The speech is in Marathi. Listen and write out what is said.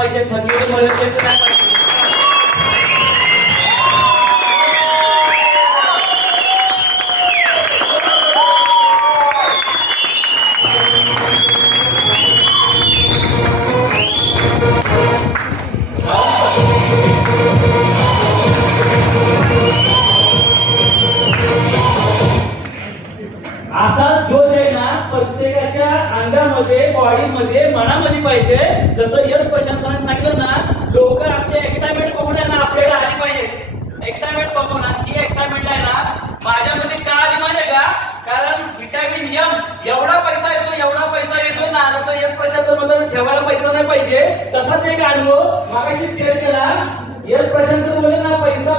पाहिजे, थकीवर मरण पैसे नाही पाहिजे. असा जोश आहे ना प्रत्येकाच्या अंगामध्ये, बॉडीमध्ये, मनामध्ये पाहिजे. जसं यश प्रशासनाने सांगितलं ना, लोक आपली एक्साइटमेंट बघून आहे ना आपल्याकडे आली पाहिजे. एक्साइटमेंट बघून, ही एक्साइटमेंट आहे ना माझ्यामध्ये का आली माहिती का? कारण व्हिटॅमिन एम एवढा पैसा येतो ना, जसं यश प्रशासन ठेवायला पैसा नाही पाहिजे, तसाच एक अनुभव मागाशी शेअर केला. यश प्रशासन बोलले ना पैसा